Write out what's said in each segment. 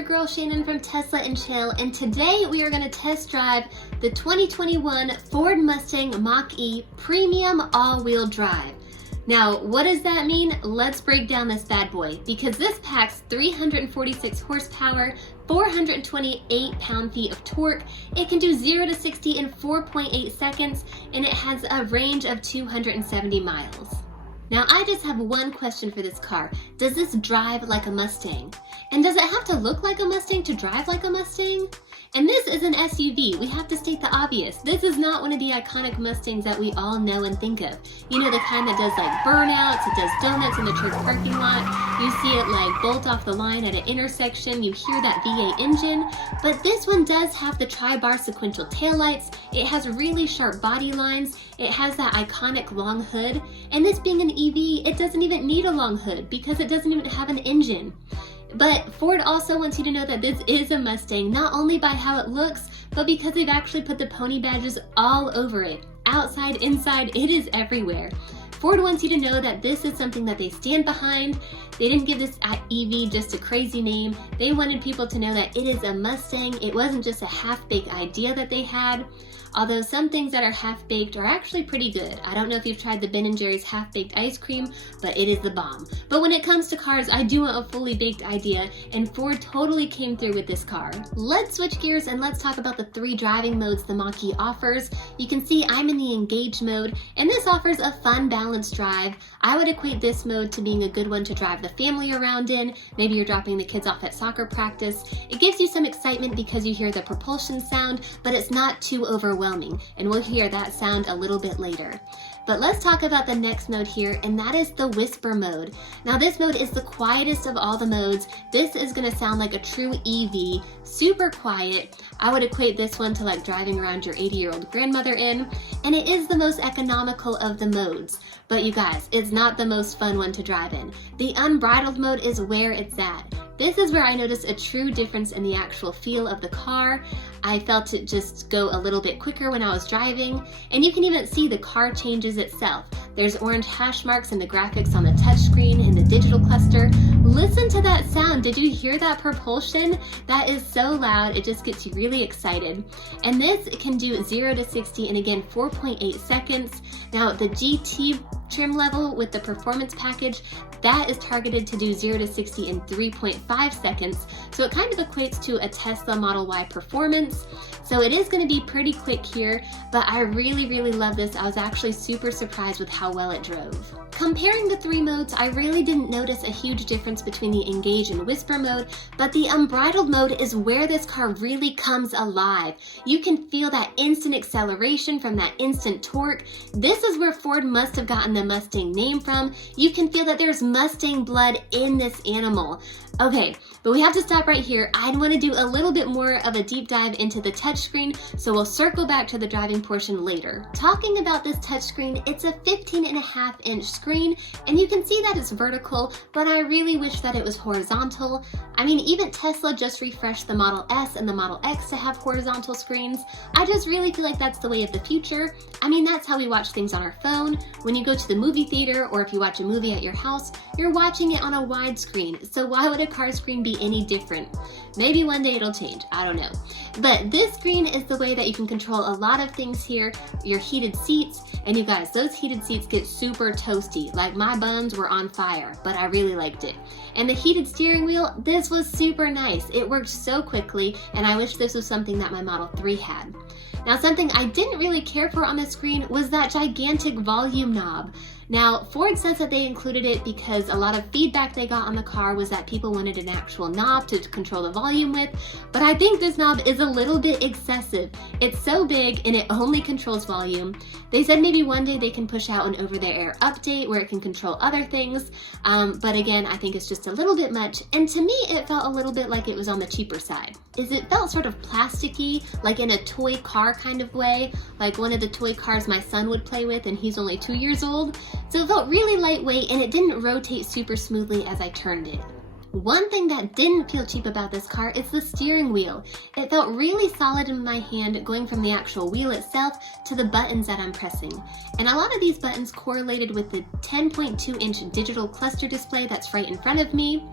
your girl Shannon from Tesla and Chill, and today we are going to test drive the 2021 Ford Mustang Mach-E Premium all-wheel drive. Now, what does that mean? Let's break down this bad boy, because this packs 346 horsepower, 428 pound-feet of torque. It can do 0 to 60 in 4.8 seconds, and it has a range of 270 miles. Now, I just have one question for this car. Does this drive like a Mustang? And does it have to look like a Mustang to drive like a Mustang? And this is an SUV. We have to state the obvious. This is not one of the iconic Mustangs that we all know and think of. You know, the kind that does like burnouts, it does donuts in the church parking lot. You see it like bolt off the line at an intersection. You hear that V8 engine. But this one does have the tri-bar sequential taillights. It has really sharp body lines. It has that iconic long hood. And this being an EV, it doesn't even need a long hood because it doesn't even have an engine. But Ford also wants you to know that this is a Mustang, not only by how it looks, but because they've actually put the pony badges all over it. Outside, inside, it is everywhere. Ford wants you to know that this is something that they stand behind. They didn't give this EV just a crazy name. They wanted people to know that it is a Mustang. It wasn't just a half-baked idea that they had. Although some things that are half-baked are actually pretty good. I don't know if you've tried the Ben & Jerry's half-baked ice cream, but it is the bomb. But when it comes to cars, I do want a fully baked idea, and Ford totally came through with this car. Let's switch gears and let's talk about the 3 driving modes the Mach-E offers. You can see I'm in the Engage mode, and this offers a fun, balanced drive. I would equate this mode to being a good one to drive the family around in. Maybe you're dropping the kids off at soccer practice. It gives you some excitement because you hear the propulsion sound, but it's not too overwhelming. And we'll hear that sound a little bit later. But let's talk about the next mode here, and that is the Whisper mode. Now this mode is the quietest of all the modes. This is gonna sound like a true EV, super quiet. I would equate this one to like driving around your 80-year-old grandmother in, and it is the most economical of the modes. But you guys, it's not the most fun one to drive in. The unbridled mode is where it's at. This is where I noticed a true difference in the actual feel of the car. I felt it just go a little bit quicker when I was driving, and you can even see the car changes itself. There's orange hash marks in the graphics on the touchscreen in the digital cluster. Listen to that sound. Did you hear that propulsion? That is so loud, it just gets you really excited. And this can do 0 to 60 in, again, 4.8 seconds. Now the GT trim level with the performance package, that is targeted to do 0 to 60 in 3.5 seconds. So it kind of equates to a Tesla Model Y performance. So it is going to be pretty quick here, but I really love this. I was actually super surprised with how well it drove. Comparing the 3 modes, I really didn't notice a huge difference between the Engage and Whisper mode, but the unbridled mode is where this car really comes alive. You can feel that instant acceleration from that instant torque. This is where Ford must have gotten the Mustang name from. You can feel that there's Mustang blood in this animal. Okay, but we have to stop right here. I want to do a little bit more of a deep dive into the touchscreen, so we'll circle back to the driving portion later. Talking about this touchscreen, it's a 15.5-inch screen, and you can see that it's vertical, but I really wish that it was horizontal. I mean, even Tesla just refreshed the Model S and the Model X to have horizontal screens. I just really feel like that's the way of the future. I mean, that's how we watch things on our phone. When you go to the movie theater, or if you watch a movie at your house, you're watching it on a wide screen. So why would a car screen be any different? Maybe one day it'll change, I don't know. But this screen is the way that you can control a lot of things here. Your heated seats, and you guys, those heated seats get super toasty. Like my buns were on fire, but I really liked it. And the heated steering wheel, this was super nice. It worked so quickly, and I wish this was something that my Model 3 had. Now, something I didn't really care for on the screen was that gigantic volume knob. Now, Ford says that they included it because a lot of feedback they got on the car was that people wanted an actual knob to control the volume with, but I think this knob is a little bit excessive. It's so big and it only controls volume. They said maybe one day they can push out an over-the-air update where it can control other things, but again, I think it's just a little bit much, and to me, it felt a little bit like it was on the cheaper side. It felt sort of plasticky, like in a toy car kind of way, like one of the toy cars my son would play with, and he's only 2 years old. So it felt really lightweight, and it didn't rotate super smoothly as I turned it. One thing that didn't feel cheap about this car is the steering wheel. It felt really solid in my hand going from the actual wheel itself to the buttons that I'm pressing. And a lot of these buttons correlated with the 10.2-inch digital cluster display that's right in front of me.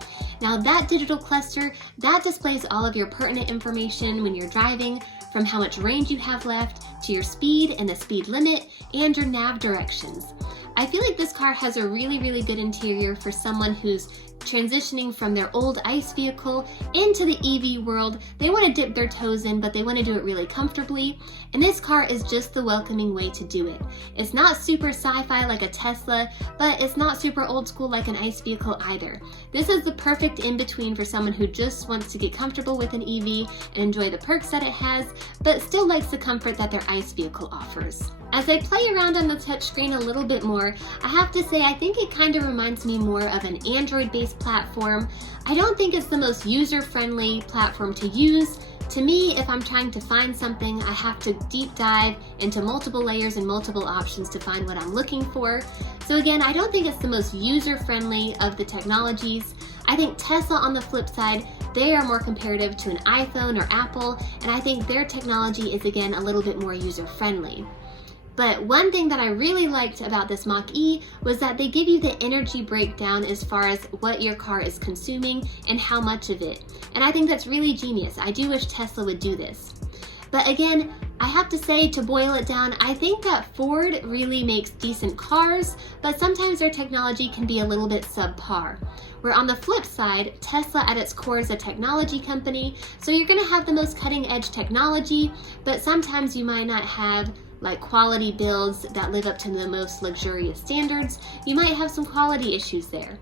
Now that digital cluster, that displays all of your pertinent information when you're driving, from how much range you have left, to your speed and the speed limit, and your nav directions. I feel like this car has a really good interior for someone who's transitioning from their old ICE vehicle into the EV world. They want to dip their toes in, but they want to do it really comfortably. And this car is just the welcoming way to do it. It's not super sci-fi like a Tesla, but it's not super old school like an ICE vehicle either. This is the perfect in-between for someone who just wants to get comfortable with an EV and enjoy the perks that it has, but still likes the comfort that their ICE vehicle offers. As I play around on the touchscreen a little bit more, I have to say I think it kind of reminds me more of an Android-based platform. I don't think it's the most user-friendly platform to use. To me, if I'm trying to find something, I have to deep dive into multiple layers and multiple options to find what I'm looking for. So again, I don't think it's the most user-friendly of the technologies. I think Tesla, on the flip side, they are more comparative to an iPhone or Apple, and I think their technology is again a little bit more user-friendly. But one thing that I really liked about this Mach-E was that they give you the energy breakdown as far as what your car is consuming and how much of it. And I think that's really genius. I do wish Tesla would do this. But again, I have to say, to boil it down, I think that Ford really makes decent cars, but sometimes their technology can be a little bit subpar. Where on the flip side, Tesla at its core is a technology company, so you're gonna have the most cutting edge technology, but sometimes you might not have like quality builds that live up to the most luxurious standards. You might have some quality issues there.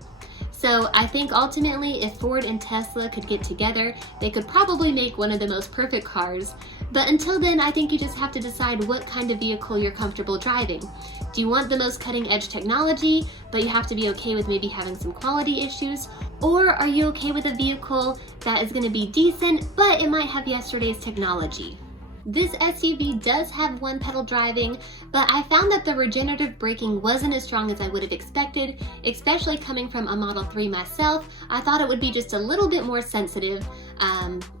So I think ultimately if Ford and Tesla could get together, they could probably make one of the most perfect cars. But until then, I think you just have to decide what kind of vehicle you're comfortable driving. Do you want the most cutting edge technology, but you have to be okay with maybe having some quality issues? Or are you okay with a vehicle that is gonna be decent, but it might have yesterday's technology? This SUV does have one pedal driving, but I found that the regenerative braking wasn't as strong as I would have expected, especially coming from a Model 3 myself. I thought it would be just a little bit more sensitive,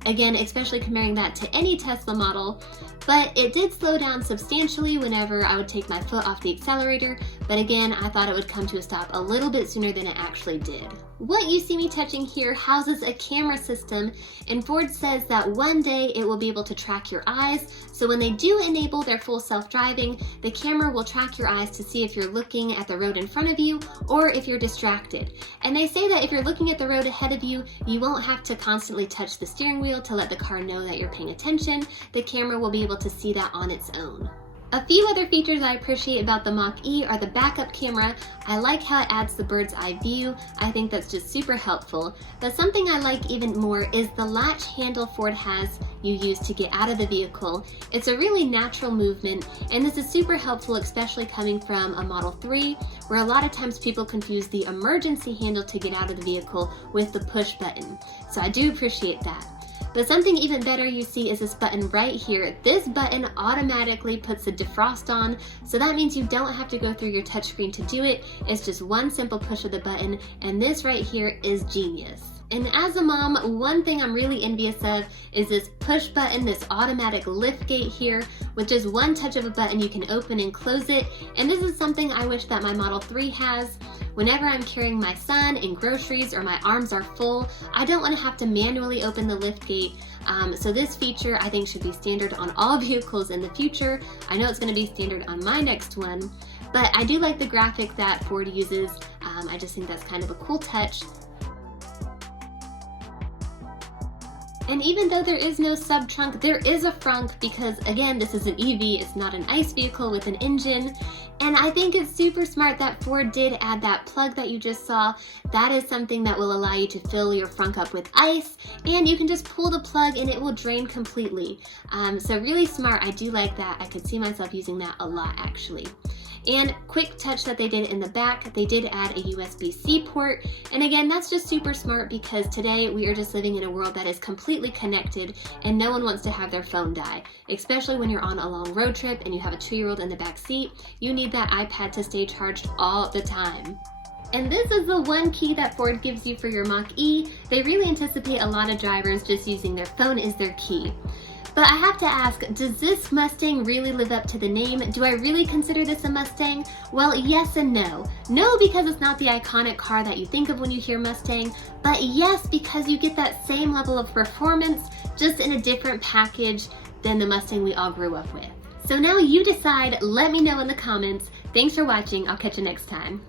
again, especially comparing that to any Tesla model, but it did slow down substantially whenever I would take my foot off the accelerator, but again, I thought it would come to a stop a little bit sooner than it actually did. What you see me touching here houses a camera system, and Ford says that one day it will be able to track your eyes, so when they do enable their full self-driving, the camera will track your eyes to see if you're looking at the road in front of you or if you're distracted. And they say that if you're looking at the road ahead of you, you won't have to constantly touch the steering wheel to let the car know that you're paying attention. The camera will be able to see that on its own. A few other features I appreciate about the Mach-E are the backup camera. I like how it adds the bird's eye view. I think that's just super helpful. But something I like even more is the latch handle Ford has you use to get out of the vehicle. It's a really natural movement, and this is super helpful, especially coming from a Model 3, where a lot of times people confuse the emergency handle to get out of the vehicle with the push button. So I do appreciate that. But something even better you see is this button right here. This button automatically puts the defrost on, so that means you don't have to go through your touchscreen to do it. It's just one simple push of the button, and this right here is genius. And as a mom, one thing I'm really envious of is this push button, this automatic lift gate here. With just one touch of a button, you can open and close it. And this is something I wish that my Model 3 has. Whenever I'm carrying my son in groceries or my arms are full, I don't want to have to manually open the lift gate. So this feature I think should be standard on all vehicles in the future. I know it's going to be standard on my next one, but I do like the graphic that Ford uses. I just think that's kind of a cool touch. And even though there is no sub-trunk, there is a frunk because, again, this is an EV, it's not an ICE vehicle with an engine. And I think it's super smart that Ford did add that plug that you just saw. That is something that will allow you to fill your frunk up with ice, and you can just pull the plug and it will drain completely. So really smart, I do like that. I could see myself using that a lot actually. And quick touch that they did in the back, they did add a USB-C port. And again, that's just super smart because today we are just living in a world that is completely connected and no one wants to have their phone die. Especially when you're on a long road trip and you have a 2-year-old in the back seat, you need that iPad to stay charged all the time. And this is the one key that Ford gives you for your Mach-E. They really anticipate a lot of drivers just using their phone as their key. But I have to ask, does this Mustang really live up to the name? Do I really consider this a Mustang? Well, yes and no. No, because it's not the iconic car that you think of when you hear Mustang, but yes, because you get that same level of performance, just in a different package than the Mustang we all grew up with. So now you decide, let me know in the comments. Thanks for watching, I'll catch you next time.